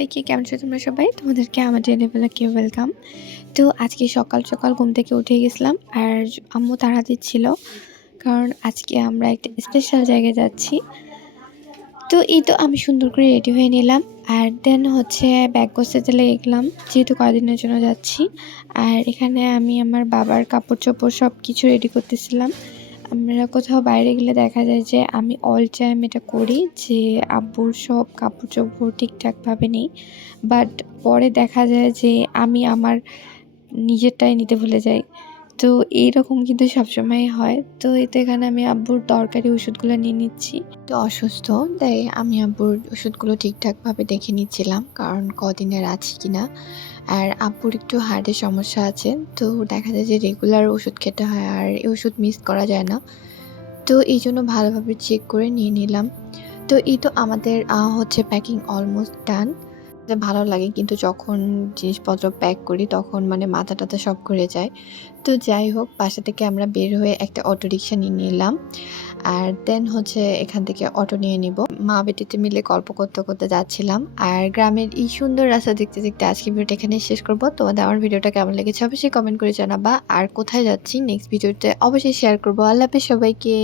সবাইকে, কেমন আছো তোমরা সবাই? তোমাদেরকে আমার ডেইলি ব্লগে ওয়েলকাম। তো আজকে সকাল সকাল ঘুম থেকে উঠে গেছিলাম আর আম্মু তাড়া দিচ্ছিল, কারণ আজকে আমরা একটা স্পেশাল জায়গায় যাচ্ছি। তো এই তো আমি সুন্দর করে রেডি হয়ে নিলাম আর দেন হচ্ছে ব্যাগ গোছাতে লেগে গেলাম, যেহেতু কয়দিনের জন্য যাচ্ছি। আর এখানে আমি আমার বাবার কাপড় চোপড় সব কিছু রেডি করতেছিলাম। আমরা কোথাও বাইরে গেলে দেখা যায় যে আমি অল টাইম এটা করি, যে আব্বুর সব কাপড় চোপড় ঠিকঠাকভাবে নেই, বাট পরে দেখা যায় যে আমি আমার নিজেরটাই নিতে ভুলে যাই। তো এইরকম কিন্তু সবসময় হয়। তো এই তো এখানে আমি আব্বুর দরকারি ওষুধগুলো নিয়ে নিচ্ছি। তো অসুস্থ, তাই আমি আব্বুর ওষুধগুলো ঠিকঠাকভাবে দেখে নিচ্ছিলাম, কারণ কদিনের আছে কিনা। আর আব্বুর একটু হার্টের সমস্যা আছে, তো দেখা যায় যে রেগুলার ওষুধ খেতে হয় আর এই ওষুধ মিস করা যায় না। তো এই জন্য ভালোভাবে চেক করে নিয়ে নিলাম। তো এই তো আমাদের হচ্ছে প্যাকিং অলমোস্ট ডান। ভালো লাগে, কিন্তু যখন জিনিসপত্র প্যাক করি তখন মানে মাথা টাথা সব ঘুরে যায়। তো যাই হোক, বাসা থেকে আমরা বের হয়ে একটা অটোরিকশা নিয়ে নিলাম। আর দেন হচ্ছে এখান থেকে অটো নিয়ে নিব। মা বেটিতে মিলে গল্প করতে করতে যাচ্ছিলাম। আর গ্রামের এই সুন্দর রাস্তা দেখতে দেখতে আজকে ভিডিওটা এখানে শেষ করব। তোমাদের আমার ভিডিওটা কেমন লেগেছে অবশ্যই কমেন্ট করে জানাবা। আর কোথায় যাচ্ছি নেক্সট ভিডিওতে অবশ্যই শেয়ার করবো। আল্লাহ হাফেজ সবাইকে।